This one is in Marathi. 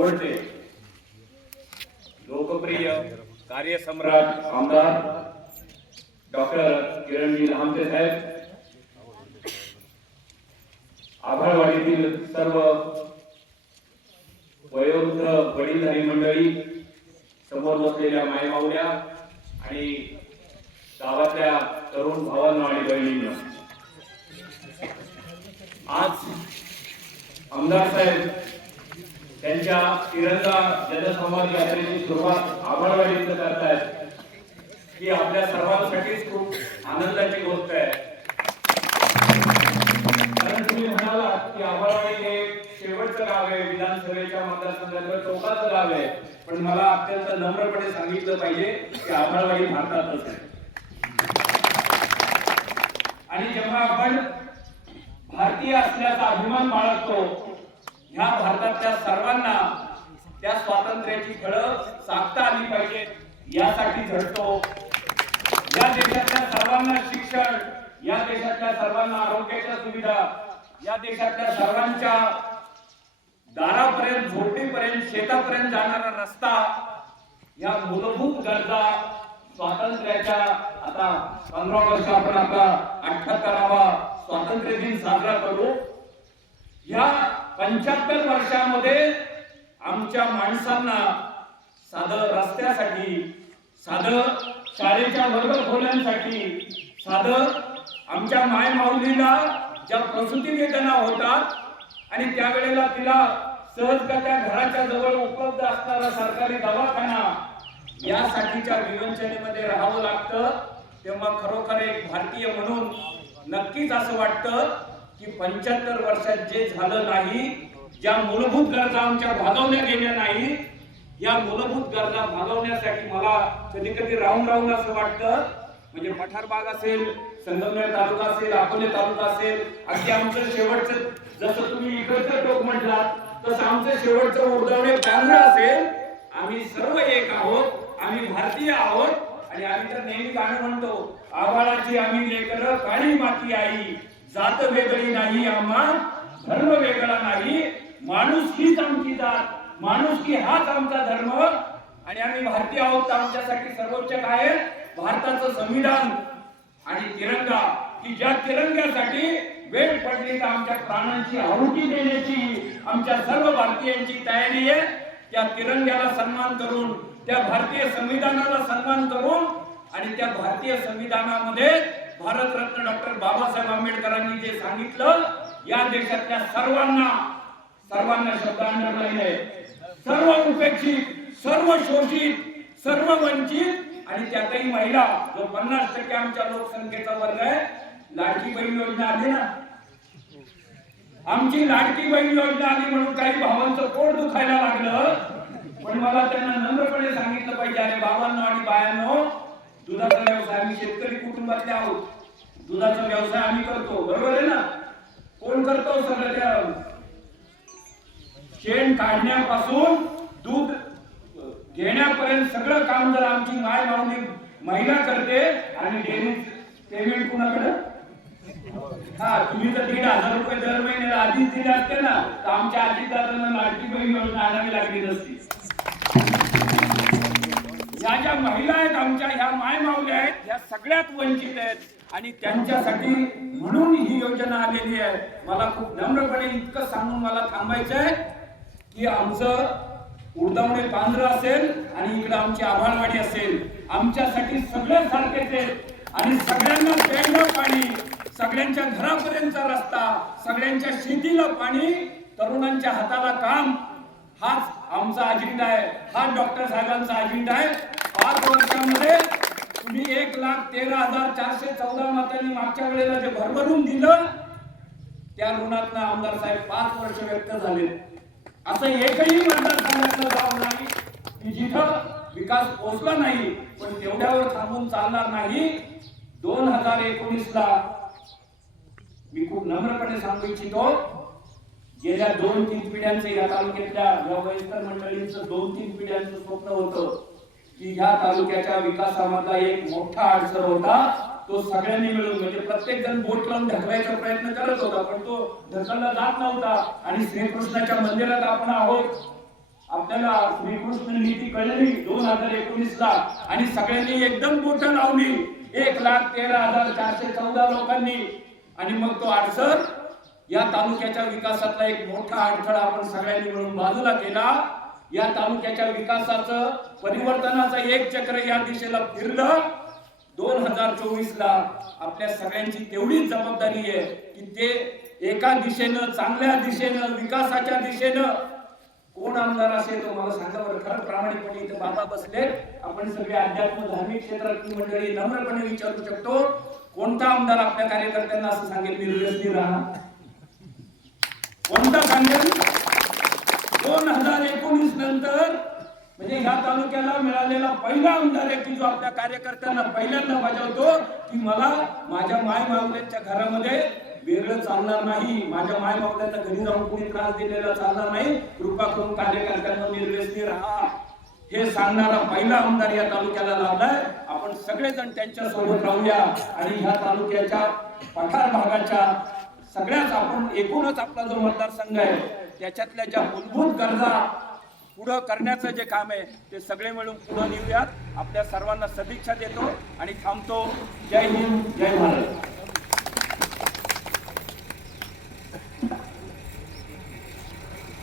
आवडते लोकप्रिय कार्यसम्राट आमदार डॉक्टर किरणजी लहामटे साहेब आभाळवाडीतील सर्व वयोवृद्ध वडीलधारी मंडळी समोर बसलेल्या मायमावल्या आणि गावातल्या तरुण भावांना आणि बहिणींना. आज आमदार साहेब त्यांच्या तिरंगा जनसंवाद यात्रेची सुरुवात आभाळवाडीत करतायत. ही आपल्या सर्वांसाठीच खूप आनंदाची गोष्ट आहे. कारण तुम्ही म्हणालात की आभाळवाडी हे शेवटचं गाव आहे विधानसभेच्या मतदारसंघातलं टोकाचं गाव आहे. पण मला अत्यंत नम्रपणे सांगितलं पाहिजे की आभाळवाडी भारतातच आहे. आणि जेव्हा आपण भारतीय असल्याचा अभिमान बाळगतो ह्या भारतातल्या सर्वांना त्या स्वातंत्र्याची फळं साधता आली पाहिजे यासाठी झडतो. या देशातल्या सर्वांना शिक्षण या देशातल्या सर्वांना आरोग्याच्या सुविधा या देशातल्या सर्वांच्या दारापर्यंत झोपडीपर्यंत शेतापर्यंत जाणारा रस्ता या मूलभूत गरजा स्वातंत्र्याच्या आता पंधरा वर्ष आपण आता अठ्याहत्तरावा स्वातंत्र्य दिन साजरा करू. या पंच्याहत्तर वर्षामध्ये आमच्या माणसांना साधं रस्त्यासाठी साधं शाळेच्या वर्ग खोल्यांसाठी साधं आमच्या माय माऊलीला ज्या प्रसूती वेदना होतात आणि त्यावेळेला तिला सहजगत्या घराच्या जवळ उपलब्ध असणारा सरकारी दवाखाना यासाठीच्या विवंचनेमध्ये राहावं लागतं तेव्हा खरोखर एक भारतीय म्हणून नक्कीच असं वाटतं की पंच्याहत्तर वर्षात जे झालं नाही ज्या मूलभूत गरजा आमच्या भागवल्या गेल्या नाही या मूलभूत गरजा भागवण्यासाठी मला कधी कधी राहून राहून असं वाटतं. म्हणजे पठारबाग असेल संगमनेर तालुका असेल अकोले तालुका असेल अगदी आमचं शेवटचं जसं तुम्ही इकडचं टोक म्हटलात तसं आमचं शेवटचं उर्दवणे पांढरं असेल. आम्ही सर्व एक आहोत आम्ही भारतीय आहोत आणि आम्ही तर नेहमी गाणं म्हणतो आभाळाची आम्ही लेकर काळी माती आई. जात वेगळी नाही आम्हा धर्म वेगळा नाही. माणूस हीच आमची जात माणूस की हाच आमचा धर्म. आणि आम्ही भारतीय आहोत तर आमच्यासाठी सर्वोच्च काय? आहे? भारताचं संविधान. आणि तिरंगा की ज्या तिरंग्यासाठी वेळ पडली तर आमच्या प्राणांची आहुती देण्याची आमच्या सर्व भारतीयांची तयारी आहे. त्या तिरंग्याला सन्मान करून त्या भारतीय संविधानाला सन्मान करून आणि त्या भारतीय संविधानामध्ये भारतरत्न डॉक्टर बाबासाहेब आंबेडकरांनी जे सांगितलं या देशातल्या सर्वांना सर्वांना श्रद्धांजली सर्व उपेक्षित सर्व शोषित सर्व वंचित आणि त्यातही महिला जो पन्नास टक्के आमच्या लोकसंख्येचा वर्ग आहे लाडकी बहीण योजना आली ना? आमची लाडकी बहीण योजना आली म्हणून काही भावांचं पोट दुखायला लागलं पण मला त्यांना नम्रपणे सांगितलं पाहिजे अरे बाबांनो आणि बायांनो दुधाचा व्यवसाय आम्ही शेतकरी कुटुंबातले आहोत. दुधाचा व्यवसाय आम्ही करतो. बरोबर आहे ना? कोण करतो सगळं त्या शेण काढण्यापासून दूध घेण्यापर्यंत सगळं काम जर आमची माय माऊली महिला करते आणि डेअरी पेमेंट कुणाकडे? हा तुम्ही जर दीड हजार रुपये दर महिन्याला आधीच दिले असते ना तर आमच्या आजी दादांना लाडकी बहीण योजना आणावी लागली नसती. या ज्या महिला आहेत आमच्या ह्या मायमावल्या आहेत ह्या सगळ्यात वंचित आहेत. आणि त्यांच्यासाठी म्हणून ही योजना आलेली आहे. मला खूप नम्रपणे इतकं सांगून मला थांबायचं आहे की आमचं उडदावणे पांढरं असेल आणि इकडे आमची आभाळवाडी असेल. आमच्यासाठी सगळे सारखेच आहेत. आणि सगळ्यांना प्यायला पाणी सगळ्यांच्या घरापर्यंतचा रस्ता सगळ्यांच्या शेतीला पाणी तरुणांच्या हाताला काम हाच आमचा अजेंडा आहे. हा डॉक्टर साहेबांचा अजेंडा आहे. पाच वर्षामध्ये तुम्ही एक लाख तेरा हजार चारशे चौदा मतांनी मागच्या वेळेला जे भरभरून दिलं त्या ऋणातनं आमदार साहेब पाच वर्ष व्यक्त झाले. असं एकही मतदारसंघातलं गाव नाही. की जिथं विकास पोहोचला नाही पण तेवढ्यावर थांबून चालणार नाही. दोन हजार एकोणीस ला मी खूप नम्रपणे सांगू इच्छितो गेल्या दोन तीन पिढ्यांचं या तालुक्यातल्या या वयस्कर मंडळींचं दोन तीन पिढ्यांचं स्वप्न होतं की ह्या तालुक्याच्या विकासामधला एक मोठा अडचण होता. तो सगळ्यांनी मिळून म्हणजे प्रत्येक जण बोट लावून ढकलायचा प्रयत्न करत होता पण तो ढकलला जात नव्हता. आणि श्रीकृष्णाच्या मंदिरात आपण आहोत. आपल्याला श्रीकृष्ण नीती कळली दोन हजार एकोणीस ला आणि सगळ्यांनी एकदम बोट लावली. एक लाख तेरा हजार चारशे चौदा लोकांनी. आणि मग तो अडसर या तालुक्याच्या विकासातला एक मोठा अडथळा आपण सगळ्यांनी मिळून बाजूला केला. या तालुक्याच्या विकासाचं परिवर्तनाचं एक चक्र या दिशेला फिरलं. दोन हजार चोवीस ला आपल्या सगळ्यांची तेवढीच जबाबदारी आहे की ते एका दिशेनं चांगल्या दिशेनं विकासाच्या दिशेनं कोण आमदार असेल तो मला सांगा बरं. खरं प्रामाणिकपणे इथे बाबा बसले आपण सगळे अध्यात्म धार्मिक क्षेत्रातली मंडळी नम्रपणे विचारू शकतो. कोणता आमदार आपल्या कार्यकर्त्यांना असं सांगेल? निर्व्यसनी राहा कोणता सांगेल दोन हजार एकोणीस नंतर म्हणजे ह्या तालुक्याला मिळालेला पहिला आमदार आहे की जो आपल्या कार्यकर्त्यांना पहिल्यांदा बजावतो की मला माझ्या माय मावल्यांच्या घरामध्ये वेगळं चालणार नाही माझ्या माय मावल्यांना घरी जाऊन कोणी त्रास दिलेला चालणार नाही कृपा करून कार्यकर्त्यांना निर्व्यसनी राहा. हे सांगणारा पहिला आमदार या तालुक्याला लावलाय आपण सगळेजण त्यांच्यासोबत राहूया आणि ह्या तालुक्याच्या पठार भागाच्या सगळ्याच आपण एकूणच आपला जो मतदारसंघ आहे त्याच्यातल्या ज्या मूलभूत गरजा पुढं करण्याचं जे काम आहे ते सगळे मिळून पुढं नेऊयात. आपल्या सर्वांना सदिच्छा देतो आणि थांबतो. जय हिंद जय भारत.